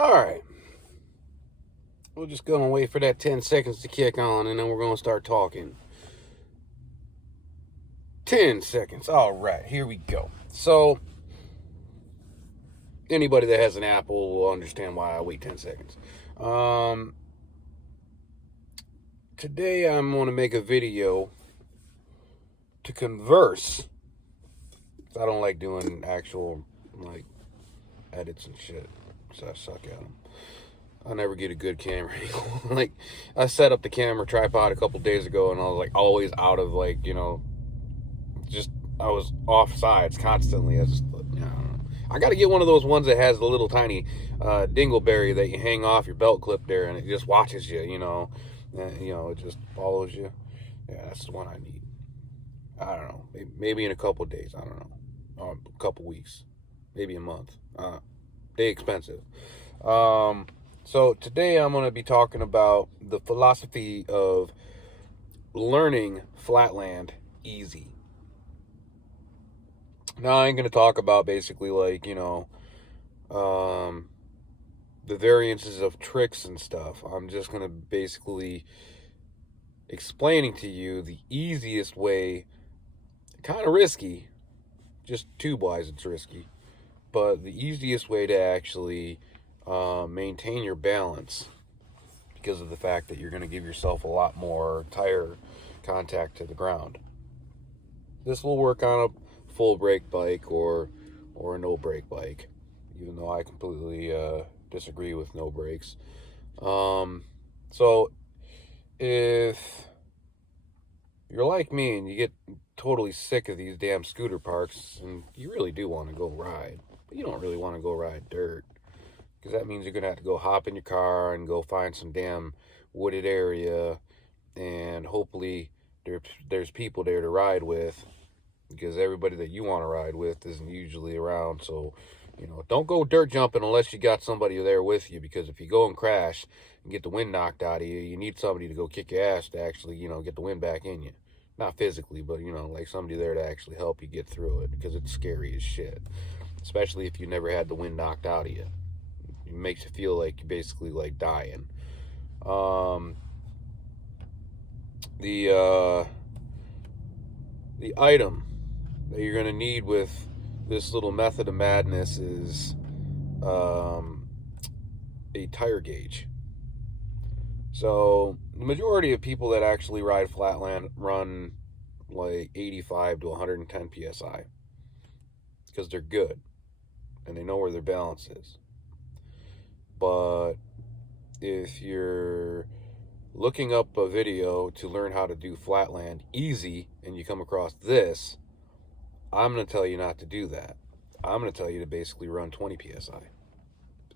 All right. We're just going to wait for that 10 seconds to kick on, and then we're going to start talking. 10 seconds. All right, here we go. So, anybody that has an Apple will understand why I wait 10 seconds. Today I'm going to make a video to converse. I don't like doing actual, edits and shit, so I suck at them. I'll never get a good camera angle. I set up the camera tripod a couple days ago, and I was always out of I was off sides constantly. I don't know. I got to get one of those ones that has the little tiny dingleberry that you hang off your belt clip there, and it just watches you. It just follows you. Yeah, that's the one I need. I don't know. Maybe in a couple days. I don't know. A couple weeks, maybe a month. They expensive. So today I'm going to be talking about the philosophy of learning flatland easy. Now I ain't going to talk about basically the variances of tricks and stuff. I'm just going to basically explaining to you the easiest way, kind of risky, just tube-wise it's risky, but the easiest way to actually maintain your balance, because of the fact that you're going to give yourself a lot more tire contact to the ground. This will work on a full brake bike or a no brake bike, even though I completely disagree with no brakes. So if you're like me and you get totally sick of these damn scooter parks and you really do want to go ride, but you don't really want to go ride dirt, because that means you're going to have to go hop in your car and go find some damn wooded area, and hopefully there's people there to ride with, because everybody that you want to ride with isn't usually around. So, don't go dirt jumping unless you got somebody there with you, because if you go and crash and get the wind knocked out of you, you need somebody to go kick your ass to actually, get the wind back in you. Not physically, but, somebody there to actually help you get through it, because it's scary as shit, especially if you never had the wind knocked out of you. It makes you feel like you're basically dying. The item that you're going to need with this little method of madness is a tire gauge. So the majority of people that actually ride flatland run 85 to 110 psi, because they're good and they know where their balance is. But if you're looking up a video to learn how to do flatland easy and you come across this, I'm going to tell you not to do that. I'm going to tell you to basically run 20 psi,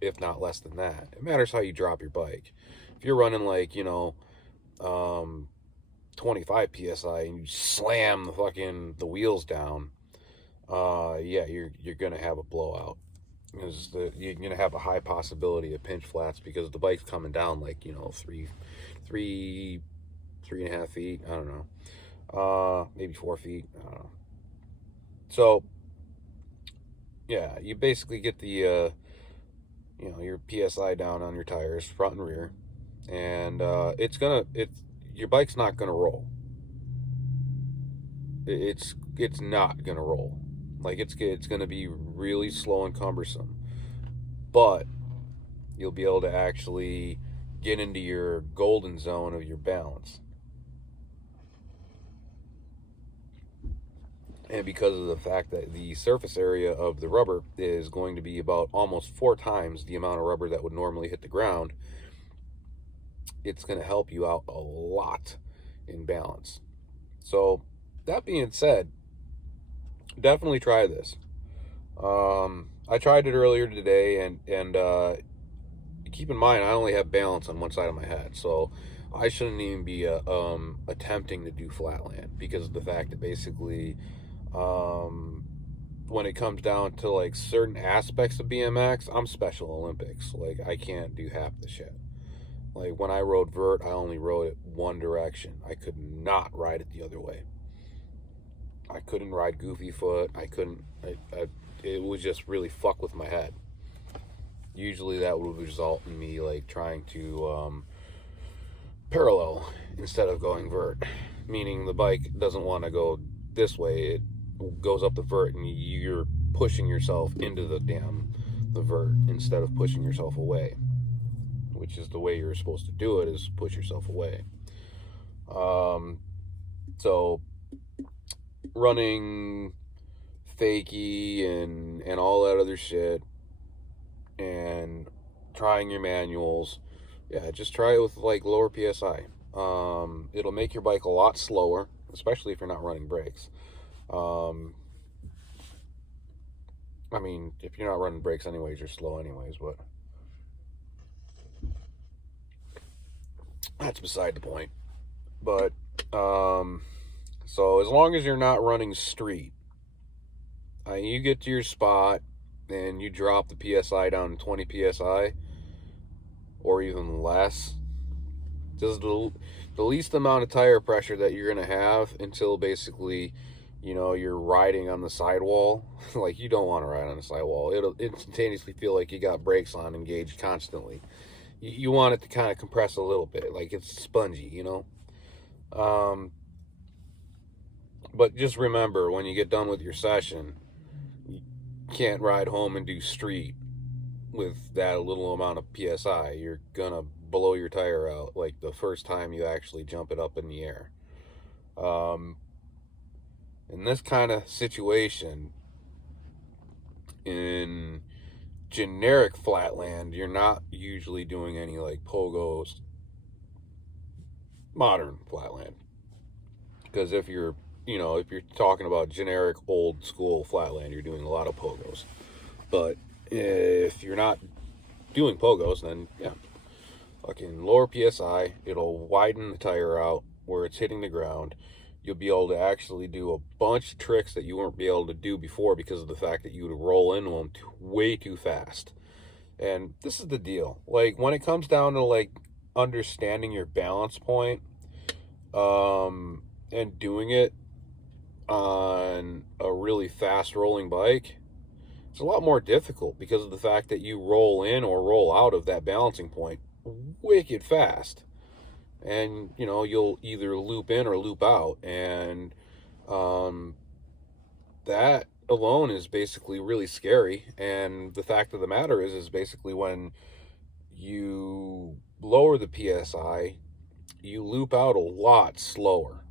if not less than that. It matters how you drop your bike. If you're running 25 psi and you slam the wheels down, yeah, you're going to have a blowout. Because you're going to have a high possibility of pinch flats, because the bike's coming down 3.5 feet. I don't know. Maybe 4 feet. I don't know. So, yeah, you basically get the, your PSI down on your tires, front and rear. And your bike's not going to roll. It's not going to roll. It's going to be really slow and cumbersome, but you'll be able to actually get into your golden zone of your balance. And because of the fact that the surface area of the rubber is going to be about almost 4 times the amount of rubber that would normally hit the ground, it's going to help you out a lot in balance. So that being said, definitely try this. I tried it earlier today, and keep in mind I only have balance on one side of my head, so I shouldn't even be attempting to do flatland, because of the fact that basically when it comes down to certain aspects of BMX, I'm Special Olympics. I can't do half the shit. When I rode vert, I only rode it one direction. I could not ride it the other way. I couldn't ride goofy foot. I couldn't. It would just really fuck with my head. usually that would result in me like trying to parallel instead of going vert, meaning the bike doesn't want to go this way, it goes up the vert and you're pushing yourself into the vert instead of pushing yourself away, which is the way you're supposed to do it, is push yourself away. So running fakie and all that other shit and trying your manuals, yeah, just try it with like lower PSI. It'll make your bike a lot slower, especially if you're not running brakes. I mean, if you're not running brakes anyways, you're slow anyways, but that's beside the point. But so as long as you're not running street, you get to your spot and you drop the PSI down to 20 PSI or even less. This is the least amount of tire pressure that you're going to have until basically, you know, you're riding on the sidewall. Like, you don't want to ride on the sidewall. It'll instantaneously feel like you got brakes on engaged constantly. You want it to kind of compress a little bit, like it's spongy, you know? But just remember, when you get done with your session, you can't ride home and do street with that little amount of PSI. You're gonna blow your tire out like the first time you actually jump it up in the air. In this kind of situation, in generic flatland, you're not usually doing any like pogos, modern flatland, because if you're talking about generic old school flatland, you're doing a lot of pogos. But if you're not doing pogos, then yeah, fucking lower PSI, it'll widen the tire out where it's hitting the ground. You'll be able to actually do a bunch of tricks that you weren't be able to do before because of the fact that you would roll into them way too fast. And this is the deal. Like, when it comes down to like understanding your balance point, and doing it on a really fast rolling bike, it's a lot more difficult because of the fact that you roll in or roll out of that balancing point wicked fast. And, you know, you'll either loop in or loop out. And that alone is basically really scary. And the fact of the matter is basically when you lower the PSI, you loop out a lot slower.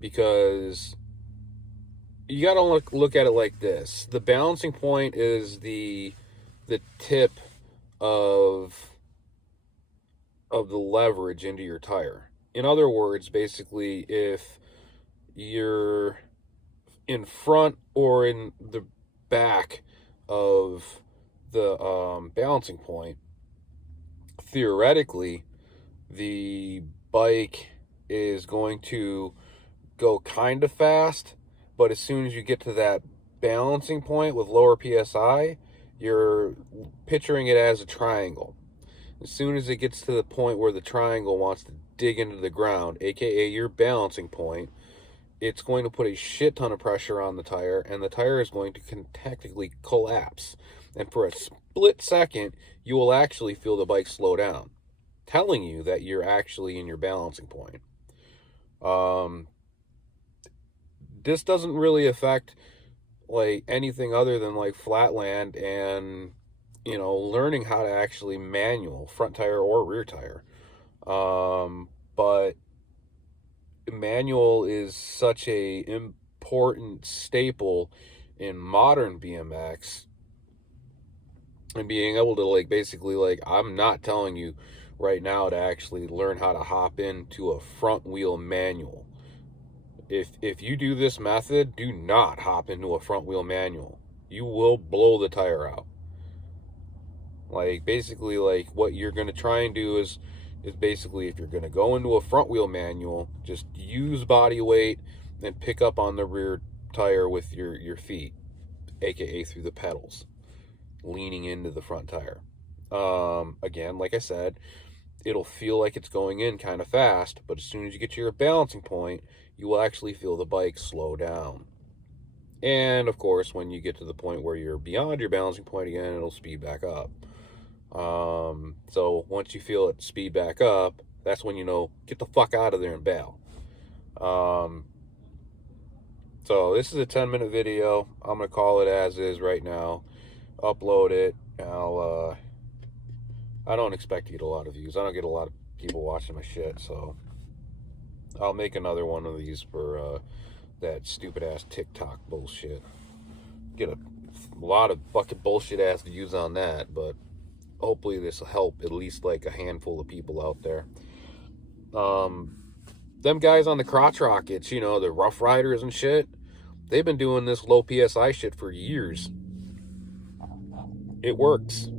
Because you got to look at it like this. The balancing point is the tip of the leverage into your tire. In other words, basically, if you're in front or in the back of the balancing point, theoretically, the bike is going to go kind of fast, but as soon as you get to that balancing point with lower PSI, you're picturing it as a triangle. As soon as it gets to the point where the triangle wants to dig into the ground, aka your balancing point, it's going to put a shit ton of pressure on the tire, and the tire is going to technically collapse. And for a split second, you will actually feel the bike slow down, telling you that you're actually in your balancing point. This doesn't really affect like anything other than like flatland and, you know, learning how to actually manual front tire or rear tire. But manual is such a important staple in modern BMX, and being able to like basically like, I'm not telling you right now to actually learn how to hop into a front wheel manual. If you do this method, do not hop into a front wheel manual. You will blow the tire out. Like, basically, like, what you're going to try and do is basically, if you're going to go into a front wheel manual, just use body weight and pick up on the rear tire with your feet, aka through the pedals, leaning into the front tire. Again, like I said, it'll feel like it's going in kind of fast, but as soon as you get to your balancing point, you will actually feel the bike slow down. And of course, when you get to the point where you're beyond your balancing point again, it'll speed back up. So once you feel it speed back up, that's when you know, get the fuck out of there and bail. So this is a 10-minute video. I'm gonna call it as is right now. Upload it. I don't expect to get a lot of views. I don't get a lot of people watching my shit, so I'll make another one of these for that stupid ass TikTok bullshit. Get a lot of fucking bullshit ass views on that, but hopefully this will help at least like a handful of people out there. Them guys on the crotch rockets, you know, the Rough Riders and shit, they've been doing this low PSI shit for years. It works.